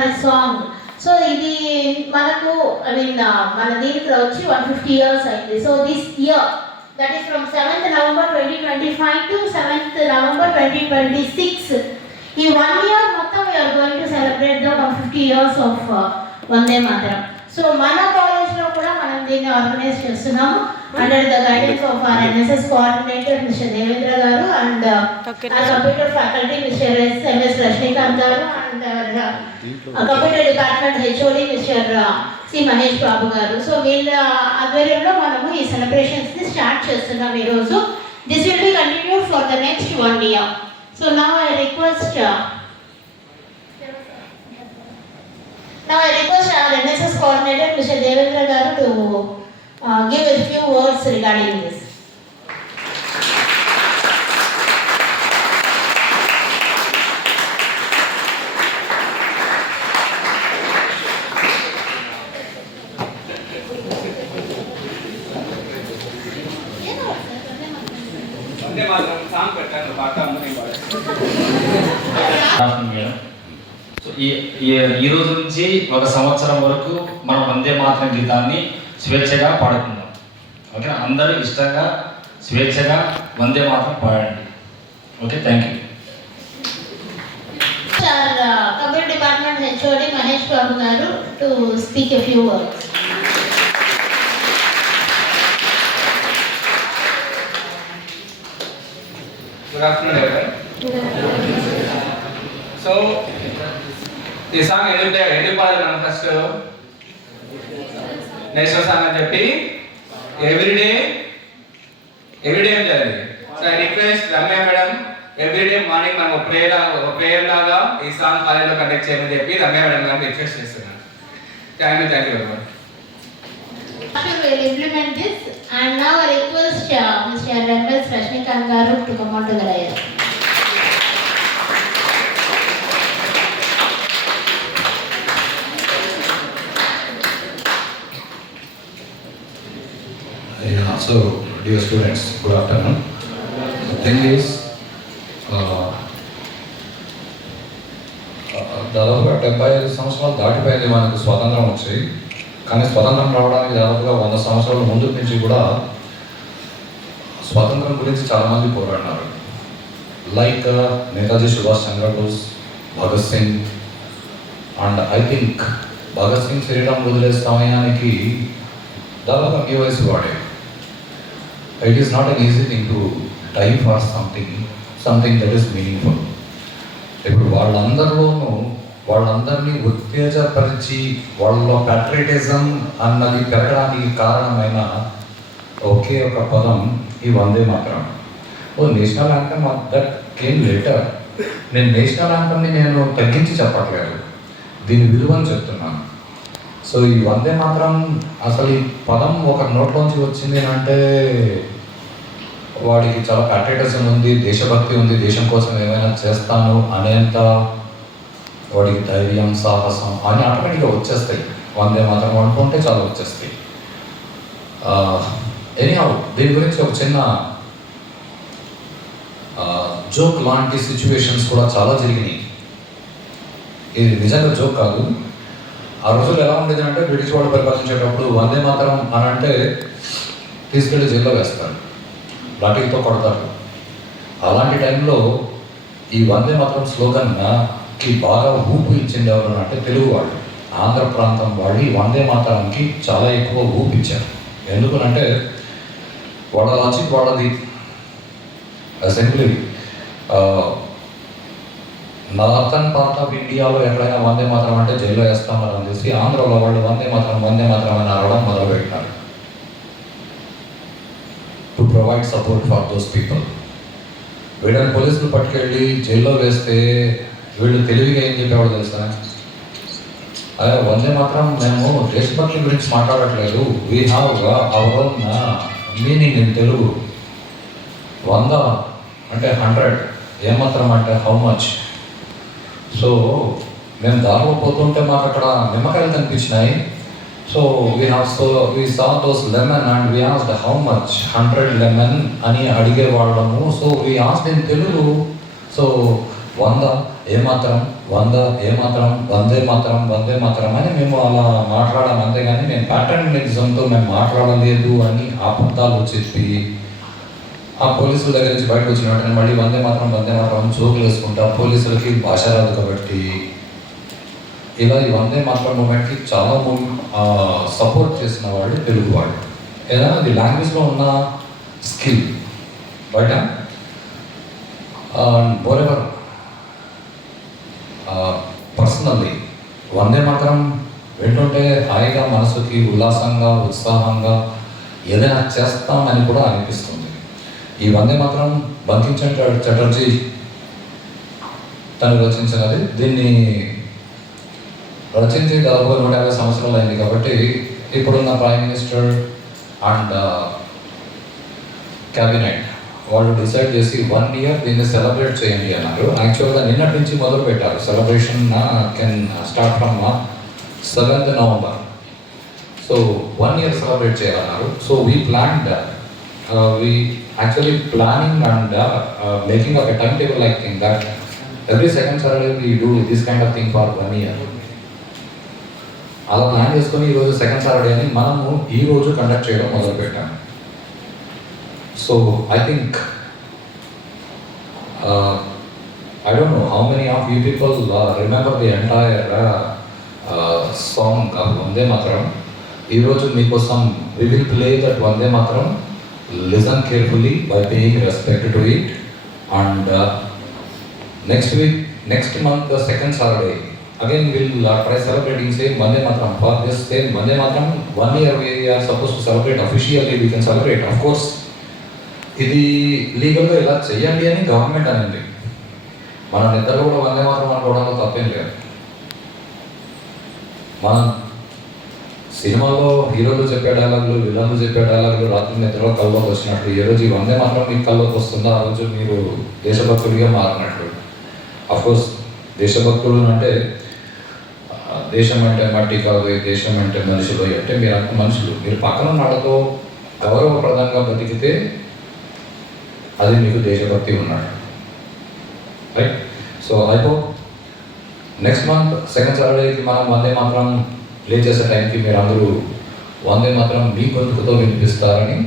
National song. So ఇది మనకు మన దీనికి వచ్చి 150 years అయింది. So this year that is from 7th November 2025 to 7th November 2026, ఈ 1 year మొత్తం we are going to celebrate the 150 years of Vande Mataram. So మన కాలేజ్లో కూడా మనం దీన్ని ఆర్గనైజ్ చేస్తున్నాము under the guidance of our NSS coordinator mister Devendra garu and computer faculty mister MS Rajinikanth garu and computer department HOD mister C Mahesh Babu garu. So వీళ్ళ ఆధ్వర్యంలో మనము ఈ సెలబ్రేషన్స్ని స్టార్ట్ చేస్తున్నాం ఈరోజు. This will be continued for the next 1 year. So now I request our NSS coordinator Mr. Devendra Garu to give a few words regarding this. So ఈ రోజు నుంచి 1 సంవత్సరం వరకు మనం వందే మాతరం గీతాన్ని స్వేచ్ఛగా పాడుకుందాం. ఓకే, అందరూ ఇష్టంగా స్వేచ్ఛగా వందే మాతరం పాడండి. Okay, thank you. Computer department HOD Mahesh Babu garu to speak a few words. Good afternoon, everyone. So, ఈ సాంగ్ ఎందుకు పాడాలి మనం ఫస్ట్ నేషనల్ సాంగ్ అని చెప్పి ఎవ్రీడే ఏం చేయాలి. So I request Ramya madam everyday morning మనం ఒక ప్రేయర్ లాగా ఈ సాంగ్ కాలేజ్లో కండక్ట్ చేయమని చెప్పి రమ్య మేడం గారిని రిక్వెస్ట్ చేస్తున్నాను. Thank you very Sure, we'll implement this. And now I request Mr. MS Rajnikant Garu to come on to the dais. Yeah, so dear students, good afternoon. The thing is, దాదాపుగా 75 సంవత్సరాలు దాటిపోయింది మనకు స్వాతంత్రం వచ్చి. కానీ స్వతంత్రం రావడానికి దాదాపుగా 100 సంవత్సరాల ముందు నుంచి కూడా స్వాతంత్రం గురించి చాలామంది పోరాడినారు. Like Netaji Subhash Chandra Bose, Bhagat Singh. And I think Bhagat Singh శరీరం వదిలే సమయానికి దాదాపుగా మీ వయసు వాడే. It is not an easy thing to die for something that is meaningful. ఇప్పుడు వాళ్ళందరినీ ఉత్తేజపరిచి వాళ్ళలో ప్యాట్రియాటిజం అన్నది పెరగడానికి కారణమైన ఒకే ఒక పదం ఈ Vande Mataram. National anthem that came later. నేను నేషనల్ యాంథమ్ని నేను తగ్గించి చెప్పట్లేదు, దీని విలువని చెప్తున్నాను. సో ఈ వందే మాతరం అసలు ఈ పదం ఒక నోట్లోంచి వచ్చింది అంటే వాడికి చాలా ప్యాట్రియాటిజం ఉంది, దేశభక్తి ఉంది, దేశం కోసం ఏమైనా చేస్తాను అనేంత వాడికి ధైర్యం, సాహసం అని ఆటోమేటిక్గా వచ్చేస్తాయి. వందే మాతరం అనుకుంటే చాలా వచ్చేస్తాయి. ఎనీహౌ దీని గురించి ఒక చిన్న జోక్ లాంటి సిచ్యువేషన్స్ కూడా చాలా జరిగినాయి. ఇది నిజంగా జోక్ కాదు. ఆ రోజుల్లో ఎలా ఉండేది అంటే బ్రిటిష్ వాళ్ళు పరిపాలించేటప్పుడు వందే మాతరం అని అంటే తీసుకెళ్ళి జైల్లో వేస్తారు, లాఠీలతో కొడతారు. అలాంటి టైంలో ఈ వందే మాతరం స్లోగన్కి బాగా ఊపు ఇచ్చింది ఎవరు అంటే తెలుగు వాళ్ళు, ఆంధ్ర ప్రాంతం వాళ్ళు ఈ వందే మాతరంకి చాలా ఎక్కువ ఊపు ఇచ్చారు. ఎందుకనంటే వాళ్ళ లాజిక్ వాళ్ళది. సింప్లీ నార్థన్ పార్ట్ ఆఫ్ ఇండియాలో ఎక్కడైనా వందే మాతరం అంటే జైల్లో వేస్తామని అనేసి ఆంధ్రలో వాళ్ళు వందే మాతరం అని అరవడం మొదలుపెట్టినారు to provide support for those people. వీళ్ళని పోలీసులు పట్టుకెళ్ళి జైల్లో వేస్తే వీళ్ళు తెలివిగా ఏం చెప్పేవాడు తెలుసా, అదే వందే మాత్రం మేము దేశభక్తి గురించి మాట్లాడట్లేదు, we have our own meaning in Telugu. 100 అంటే 100, ఏమాత్రం అంటే హౌ మచ్. సో మేము దారిలో పోతుంటే మాకు అక్కడ నిమ్మకాయలు కనిపించినాయి. So we saw those lemon and we asked how much, 100 lemon అని అడిగే వాళ్ళము. So we asked in Telugu. So 100 ఏమాత్రం, వందే మాత్రం అని మేము అలా మాట్లాడాం, అంతేగాని మేము ప్యాటర్నిజంతో మేము మాట్లాడలేదు అని అబద్ధాలు చెప్పి ఆ పోలీసుల దగ్గర నుంచి బయటకు వచ్చిన వెంటనే మళ్ళీ వందే మాత్రం జోకులు వేసుకుంటా, పోలీసులకి భాష రాదు కాబట్టి ఇలా ఈ వందే మాత్రం మూమెంట్కి చాలా సపోర్ట్ చేసిన వాళ్ళు తెలుగు వాళ్ళు. ఏదైనా అది లాంగ్వేజ్లో ఉన్న స్కిల్ బట్ మోరెవర్ పర్సనల్లీ వందే మాత్రం వింటుంటే హాయిగా మనసుకి ఉల్లాసంగా ఉత్సాహంగా ఏదైనా చేస్తామని కూడా అనిపిస్తుంది. ఈ వందే మాత్రం బంకిం చటర్జీ తను రచించినది. దీన్ని రచించి దాదాపు 150 సంవత్సరాలు అయింది కాబట్టి ఇప్పుడున్న ప్రైమ్ మినిస్టర్ అండ్ క్యాబినెట్ వాళ్ళు డిసైడ్ చేసి 1 year దీన్ని సెలబ్రేట్ చేయండి అన్నారు. యాక్చువల్గా నిన్నటి నుంచి మొదలు పెట్టారు. Celebration can start from 7th November. So 1 year celebrate చేయాలన్నారు. So we planned we actually planning and making up a timetable like in that every second Saturday we do this kind of thing for 1 year. అలా plan చేసుకొని ఈరోజు second Saturday అని మనము ఈరోజు conduct చేయడం మొదలుపెట్టాము. So I think I don't know how many of you people remember the entire song of Vande Mataram. ఈరోజు మీకోసం we will play that Vande Mataram. Listen carefully by paying respect to it, and next month the second Saturday again we'll try celebrating same Vande Mataram. For this same Vande Mataram 1 year we are supposed to celebrate officially. We can celebrate, of course. ఇది లీగల్గా ఇలా చెయ్యండి అని government అనింది. మన నిద్రలో కూడా వందే మాత్రం అనుకోవడంలో తప్పేం లేదు. మనం సినిమాలో హీరోలు చెప్పే డైలాగులు, విలన్లు చెప్పే డైలాగులు రాత్రి నిద్రలో కల్లోకి వచ్చినట్టు ఏ రోజు ఈ వందే మాత్రం మీకు కల్లోకి వస్తుందో ఆ రోజు మీరు దేశభక్తుడిగా మారినట్లు. అఫ్కోర్స్ దేశభక్తులు అంటే దేశం అంటే మట్టి కాదు, దేశం అంటే మనుషులు అంటే మీరు అంత మనుషులు. మీరు పక్కన వాళ్ళతో గౌరవప్రదంగా బతికితే అది మీకు దేశభక్తి ఉన్నాడు, right? So I hope next month second సాటర్డేకి మనం వందే మాత్రం ప్లే చేసే టైంకి మీరు అందరూ వందే మాత్రం మీ గొంతుకుతో వినిపిస్తారని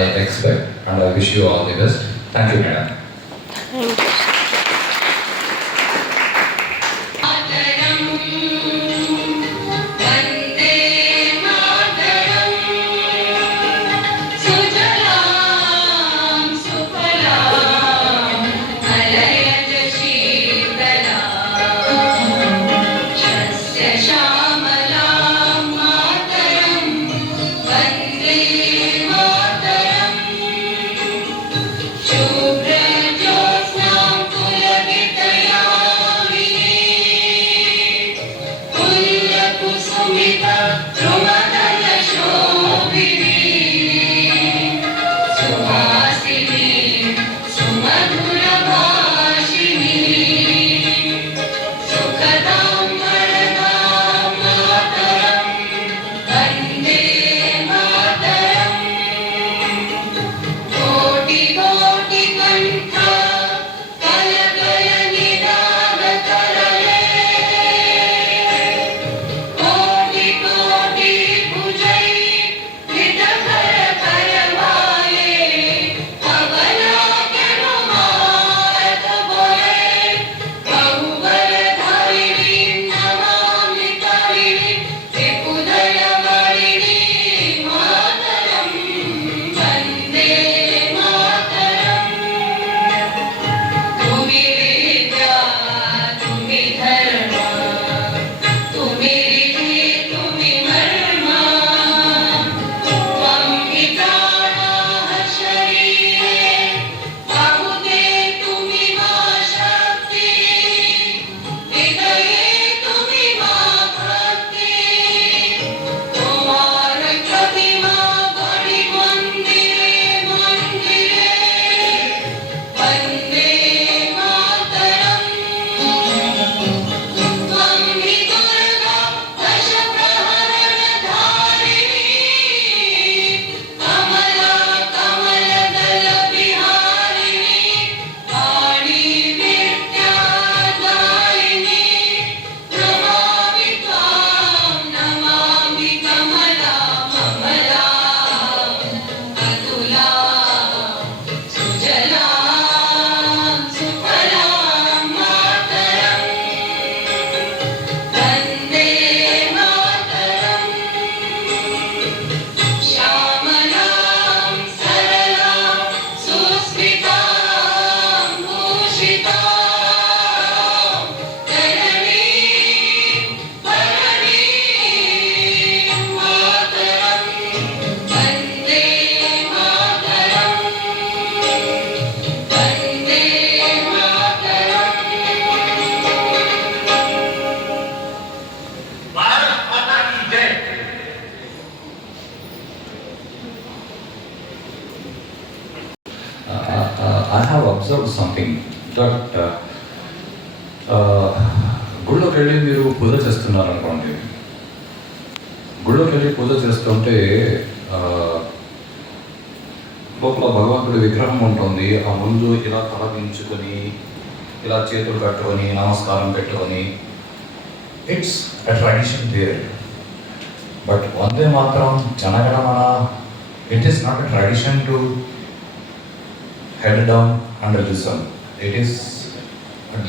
I expect and I wish you all the best. Thank you madam. Have observe something that గుళ్ళోకి వెళ్ళి మీరు పూజ చేస్తున్నారనుకోండి, గుళ్ళోకి వెళ్ళి పూజ చేస్తుంటే లోపల భగవంతుడి విగ్రహం ఉంటుంది. ఆ ముందు ఇలా తల దించుకొని, ఇలా చేతులు కట్టుకొని, నమస్కారం పెట్టుకొని, it's a tradition there. But Vande Mataram Jana Gana Mana, it is not a tradition to head down and listen. It is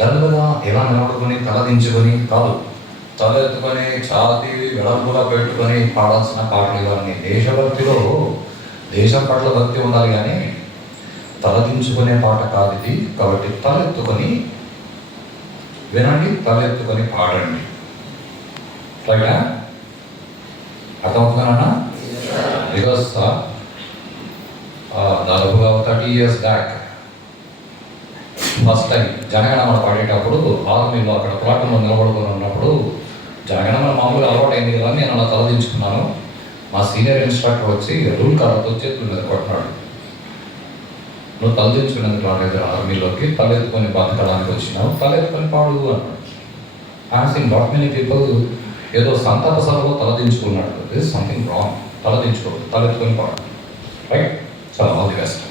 డల్గా ఇలా నిలబడుకొని తల దించుకొని కాదు, తల ఎత్తుకొని ఛాతీ వెడల్పుగా పెట్టుకొని పాడాల్సిన పాటలు ఇవన్నీ. దేశభక్తిలో దేశం పట్ల భక్తి ఉండాలి కానీ తలదించుకునే పాట కాదు ఇది. కాబట్టి తలెత్తుకొని వినండి, తలెత్తుకొని పాడండి. రైటా? అర్థమవుతున్నానా? బికాస్ దాదాపుగా 30 years back first time Janaganamana పాడేటప్పుడు ఆర్మీలో అక్కడ ప్లాటూన్లో నిలబడుకొని ఉన్నప్పుడు, జనగణమన మామూలుగా అలవాటు అయింది కదా, నేను అలా తలదించుకున్నాను. మా సీనియర్ ఇన్స్ట్రక్టర్ వచ్చి రూల్ కలర్తో చేతుల మీద కొట్టినాడు. నువ్వు తలదించుకునేందుకు రాలేదు ఆర్మీలోకి, తలెత్తుకొని బతకడానికి వచ్చినావు, తలెత్తుకొని పాడు అన్నాడు. ఆన్సింగ్ నాట్ మెనీ పీపుల్ ఏదో సంతాప సభలో తలదించుకున్నాడు. This something wrong. తలదించుకోవద్దు, తలెత్తుకొని పాడు. రైట్? చాలా ఆల్ ది బెస్ట్.